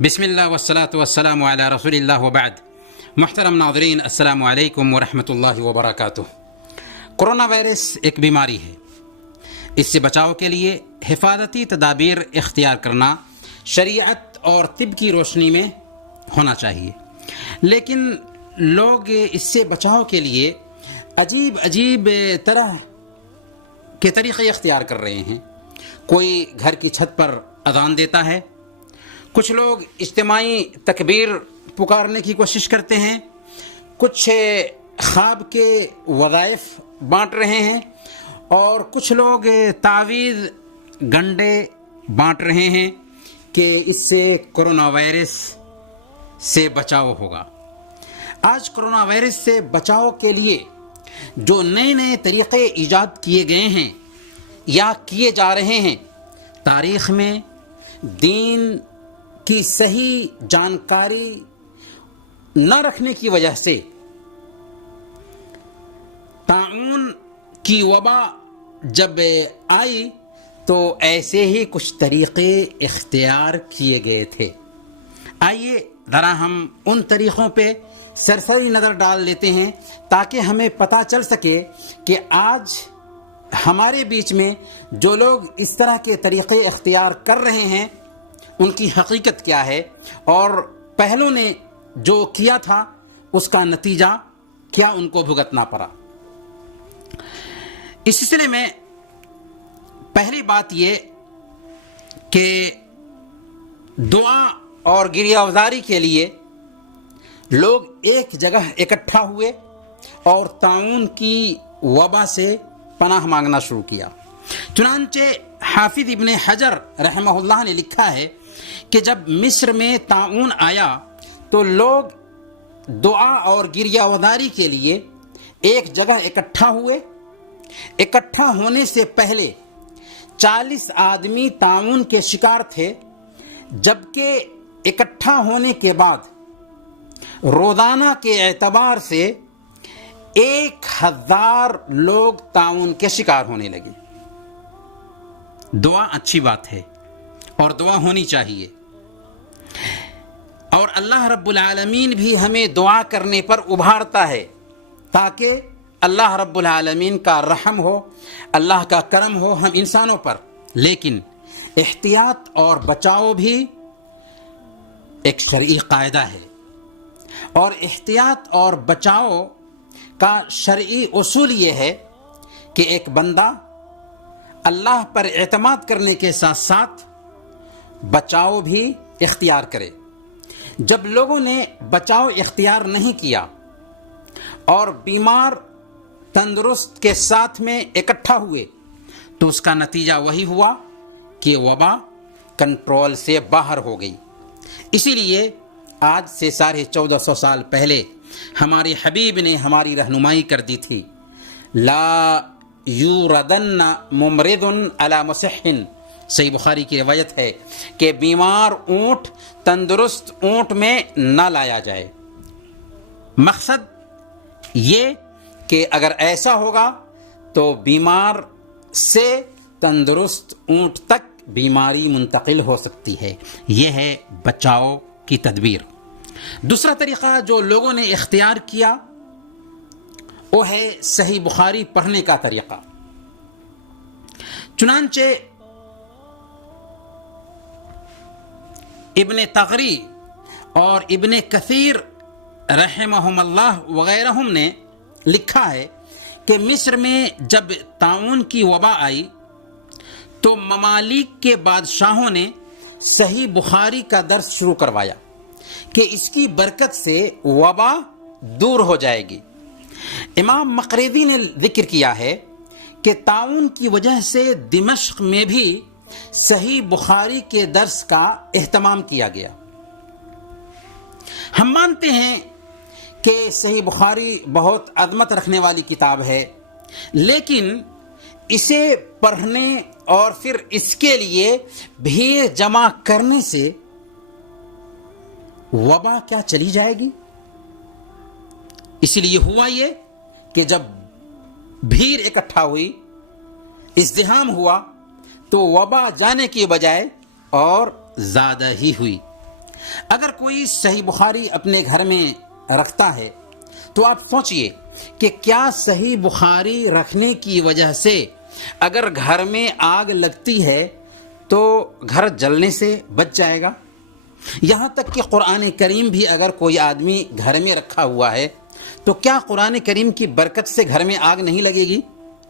بسم اللہ والصلاة والسلام علی رسول اللہ وبعد. محترم ناظرین، السلام علیکم ورحمۃ اللہ وبرکاتہ. کرونا وائرس ایک بیماری ہے. اس سے بچاؤ کے لیے حفاظتی تدابیر اختیار کرنا شریعت اور طب کی روشنی میں ہونا چاہیے، لیکن لوگ اس سے بچاؤ کے لیے عجیب طرح کے طریقے اختیار کر رہے ہیں. کوئی گھر کی چھت پر اذان دیتا ہے، کچھ لوگ اجتماعی تکبیر پکارنے کی کوشش کرتے ہیں، کچھ خواب کے وظائف بانٹ رہے ہیں، اور کچھ لوگ تعویذ گنڈے بانٹ رہے ہیں کہ اس سے کرونا وائرس سے بچاؤ ہوگا. آج کرونا وائرس سے بچاؤ کے لیے جو نئے طریقے ایجاد کیے گئے ہیں یا کیے جا رہے ہیں، تاریخ میں دین کی صحیح جانکاری نہ رکھنے کی وجہ سے طاعون کی وبا جب آئی تو ایسے ہی کچھ طریقے اختیار کیے گئے تھے. آئیے ذرا ہم ان طریقوں پہ سرسری نظر ڈال لیتے ہیں تاکہ ہمیں پتہ چل سکے کہ آج ہمارے بیچ میں جو لوگ اس طرح کے طریقے اختیار کر رہے ہیں ان کی حقیقت کیا ہے، اور پہلوں نے جو کیا تھا اس کا نتیجہ کیا ان کو بھگتنا پڑا. اس سلسلے میں پہلی بات یہ کہ دعا اور گریہ وزاری کے لیے لوگ ایک جگہ اکٹھا ہوئے اور طاعون کی وبا سے پناہ مانگنا شروع کیا. چنانچہ حافظ ابن حجر رحمہ اللہ نے لکھا ہے کہ جب مصر میں طاعون آیا تو لوگ دعا اور گریہ وزاری کے لیے ایک جگہ اکٹھا ہوئے. اکٹھا ہونے سے پہلے 40 آدمی طاعون کے شکار تھے، جبکہ اکٹھا ہونے کے بعد روزانہ کے اعتبار سے 1000 لوگ طاعون کے شکار ہونے لگے. دعا اچھی بات ہے اور دعا ہونی چاہیے، اور اللہ رب العالمین بھی ہمیں دعا کرنے پر ابھارتا ہے تاکہ اللہ رب العالمین کا رحم ہو، اللہ کا کرم ہو ہم انسانوں پر. لیکن احتیاط اور بچاؤ بھی ایک شرعی قاعدہ ہے، اور احتیاط اور بچاؤ کا شرعی اصول یہ ہے کہ ایک بندہ اللہ پر اعتماد کرنے کے ساتھ ساتھ بچاؤ بھی اختیار کرے. جب لوگوں نے بچاؤ اختیار نہیں کیا اور بیمار تندرست کے ساتھ میں اکٹھا ہوئے تو اس کا نتیجہ وہی ہوا کہ وبا کنٹرول سے باہر ہو گئی. اسی لیے آج سے 1450 سال پہلے ہمارے حبیب نے ہماری رہنمائی کر دی تھی، لا یوردن ممرض علی مصح. صحیح بخاری کی روایت ہے کہ بیمار اونٹ تندرست اونٹ میں نہ لایا جائے. مقصد یہ کہ اگر ایسا ہوگا تو بیمار سے تندرست اونٹ تک بیماری منتقل ہو سکتی ہے. یہ ہے بچاؤ کی تدبیر. دوسرا طریقہ جو لوگوں نے اختیار کیا وہ ہے صحیح بخاری پڑھنے کا طریقہ. چنانچہ ابن تغری اور ابن کثیر رحمہم اللہ وغیرہم نے لکھا ہے کہ مصر میں جب طاعون کی وبا آئی تو ممالک کے بادشاہوں نے صحیح بخاری کا درس شروع کروایا کہ اس کی برکت سے وبا دور ہو جائے گی. امام مقریزی نے ذکر کیا ہے کہ طاعون کی وجہ سے دمشق میں بھی صحیح بخاری کے درس کا اہتمام کیا گیا. ہم مانتے ہیں کہ صحیح بخاری بہت عظمت رکھنے والی کتاب ہے، لیکن اسے پڑھنے اور پھر اس کے لیے بھیڑ جمع کرنے سے وبا کیا چلی جائے گی؟ اسی لیے ہوا یہ کہ جب بھیڑ اکٹھا ہوئی، ازدحام ہوا، تو وبا جانے کی بجائے اور زیادہ ہی ہوئی. اگر کوئی صحیح بخاری اپنے گھر میں رکھتا ہے تو آپ سوچئے کہ کیا صحیح بخاری رکھنے کی وجہ سے اگر گھر میں آگ لگتی ہے تو گھر جلنے سے بچ جائے گا؟ یہاں تک کہ قرآن کریم بھی اگر کوئی آدمی گھر میں رکھا ہوا ہے تو کیا قرآن کریم کی برکت سے گھر میں آگ نہیں لگے گی؟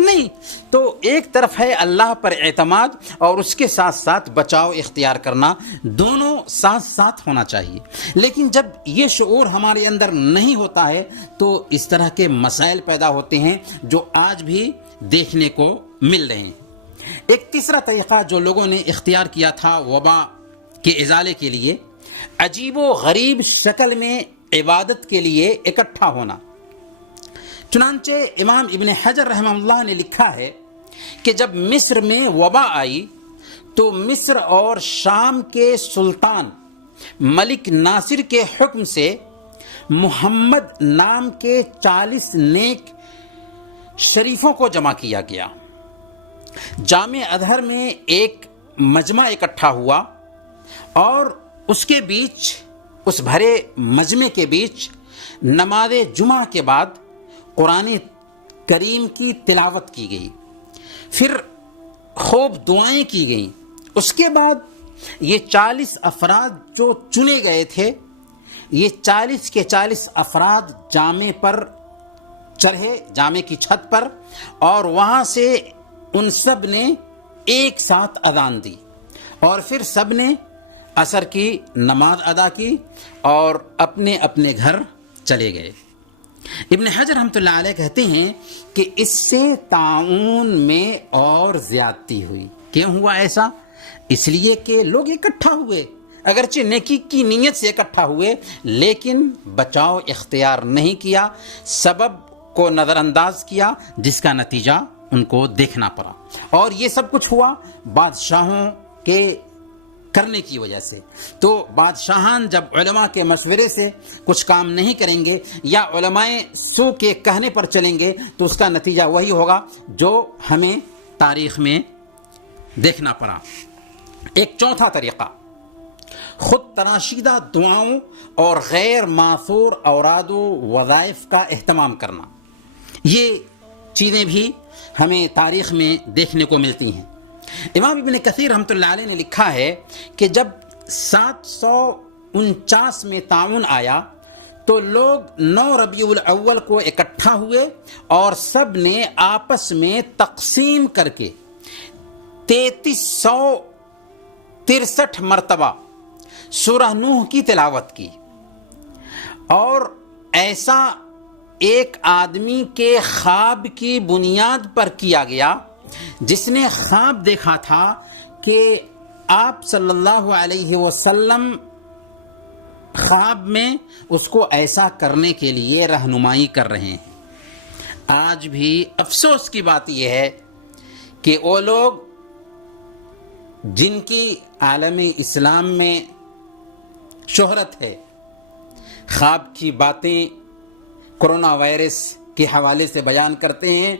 نہیں. تو ایک طرف ہے اللہ پر اعتماد اور اس کے ساتھ ساتھ بچاؤ اختیار کرنا، دونوں ساتھ ساتھ ہونا چاہیے. لیکن جب یہ شعور ہمارے اندر نہیں ہوتا ہے تو اس طرح کے مسائل پیدا ہوتے ہیں جو آج بھی دیکھنے کو مل رہے ہیں. ایک تیسرا طریقہ جو لوگوں نے اختیار کیا تھا وبا کے ازالے کے لیے، عجیب و غریب شکل میں عبادت کے لیے اکٹھا ہونا. چنانچہ امام ابن حجر رحمہ اللہ نے لکھا ہے کہ جب مصر میں وبا آئی تو مصر اور شام کے سلطان ملک ناصر کے حکم سے محمد نام کے 40 نیک شریفوں کو جمع کیا گیا. جامع ازہر میں ایک مجمع اکٹھا ہوا اور اس کے بیچ، اس بھرے مجمع کے بیچ، نماز جمعہ کے بعد قرآن کریم کی تلاوت کی گئی، پھر خوب دعائیں کی گئیں. اس کے بعد یہ 40 افراد جو چنے گئے تھے، یہ 40 کے 40 افراد جامع پر چڑھے، جامع کی چھت پر، اور وہاں سے ان سب نے ایک ساتھ اذان دی اور پھر سب نے عصر کی نماز ادا کی اور اپنے اپنے گھر چلے گئے. ابن حجر رحمۃ اللہ علیہ کہتے ہیں کہ اس سے تعاون میں اور زیادتی ہوئی. کیوں ہوا ایسا؟ اس لیے کہ لوگ اکٹھا ہوئے، اگرچہ نیکی کی نیت سے اکٹھا ہوئے، لیکن بچاؤ اختیار نہیں کیا، سبب کو نظر انداز کیا، جس کا نتیجہ ان کو دیکھنا پڑا. اور یہ سب کچھ ہوا بادشاہوں کے کرنے کی وجہ سے. تو بادشاہان جب علماء کے مشورے سے کچھ کام نہیں کریں گے یا علماء سو کے کہنے پر چلیں گے تو اس کا نتیجہ وہی ہوگا جو ہمیں تاریخ میں دیکھنا پڑا. ایک چوتھا طریقہ، خود تراشیدہ دعاؤں اور غیر ماثور اوراد و وظائف کا اہتمام کرنا. یہ چیزیں بھی ہمیں تاریخ میں دیکھنے کو ملتی ہیں. امام ابن کثیر رحمۃ اللہ علیہ نے لکھا ہے کہ جب 749 میں طاعون آیا تو لوگ 9 ربیع الاول کو اکٹھا ہوئے اور سب نے آپس میں تقسیم کر کے 3363 مرتبہ سورہ نوح کی تلاوت کی. اور ایسا ایک آدمی کے خواب کی بنیاد پر کیا گیا جس نے خواب دیکھا تھا کہ آپ صلی اللہ علیہ وسلم خواب میں اس کو ایسا کرنے کے لیے رہنمائی کر رہے ہیں. آج بھی افسوس کی بات یہ ہے کہ وہ لوگ جن کی عالم اسلام میں شہرت ہے، خواب کی باتیں کرونا وائرس کے حوالے سے بیان کرتے ہیں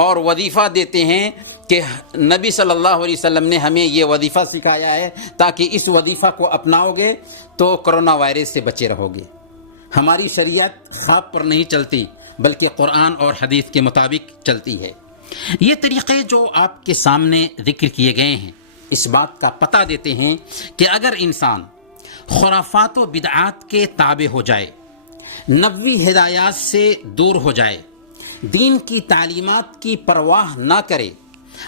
اور وظیفہ دیتے ہیں کہ نبی صلی اللہ علیہ وسلم نے ہمیں یہ وظیفہ سکھایا ہے، تاکہ اس وظیفہ کو اپناؤ گے تو کرونا وائرس سے بچے رہو گے. ہماری شریعت خواب پر نہیں چلتی بلکہ قرآن اور حدیث کے مطابق چلتی ہے. یہ طریقے جو آپ کے سامنے ذکر کیے گئے ہیں اس بات کا پتہ دیتے ہیں کہ اگر انسان خرافات و بدعات کے تابع ہو جائے، نبوی ہدایات سے دور ہو جائے، دین کی تعلیمات کی پرواہ نہ کرے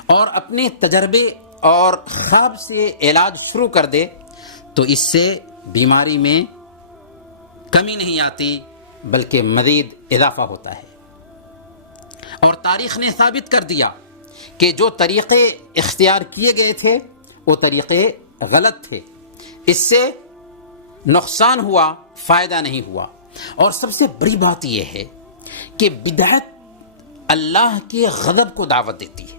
اور اپنے تجربے اور خواب سے علاج شروع کر دے تو اس سے بیماری میں کمی نہیں آتی بلکہ مزید اضافہ ہوتا ہے. اور تاریخ نے ثابت کر دیا کہ جو طریقے اختیار کیے گئے تھے وہ طریقے غلط تھے، اس سے نقصان ہوا، فائدہ نہیں ہوا. اور سب سے بڑی بات یہ ہے کہ بدعت اللہ کے غضب کو دعوت دیتی ہے.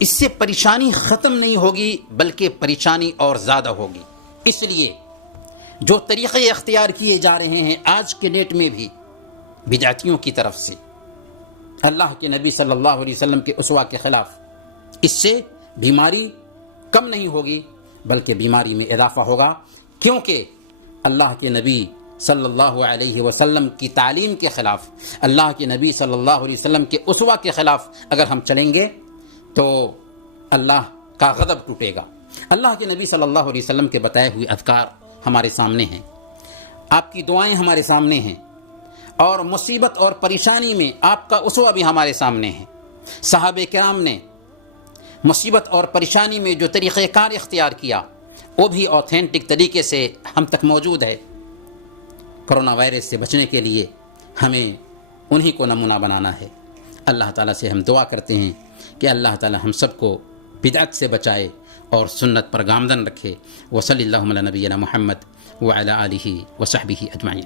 اس سے پریشانی ختم نہیں ہوگی بلکہ پریشانی اور زیادہ ہوگی. اس لیے جو طریقے اختیار کیے جا رہے ہیں آج کے ڈیٹ میں بھی بدعتیوں کی طرف سے، اللہ کے نبی صلی اللہ علیہ وسلم کے اسوہ کے خلاف، اس سے بیماری کم نہیں ہوگی بلکہ بیماری میں اضافہ ہوگا. کیونکہ اللہ کے نبی صلی اللہ علیہ وسلم کی تعلیم کے خلاف، اللہ کے نبی صلی اللہ علیہ وسلم کے اسوہ کے خلاف اگر ہم چلیں گے تو اللہ کا غضب ٹوٹے گا۔ اللہ کے نبی صلی اللہ علیہ وسلم کے بتائے ہوئے اذکار ہمارے سامنے ہیں، آپ کی دعائیں ہمارے سامنے ہیں، اور مصیبت اور پریشانی میں آپ کا اسوہ بھی ہمارے سامنے ہے۔ صحابہ کرام نے مصیبت اور پریشانی میں جو طریقہ کار اختیار کیا وہ بھی اوتھینٹک طریقے سے ہم تک موجود ہے۔ کرونا وائرس سے بچنے کے لیے ہمیں انہی کو نمونہ بنانا ہے۔ اللہ تعالیٰ سے ہم دعا کرتے ہیں کہ اللہ تعالیٰ ہم سب کو بدعت سے بچائے اور سنت پر گامزن رکھے۔ وصلی اللہ علی نبینا محمد وعلی آلہ وصحبہ اجمعین۔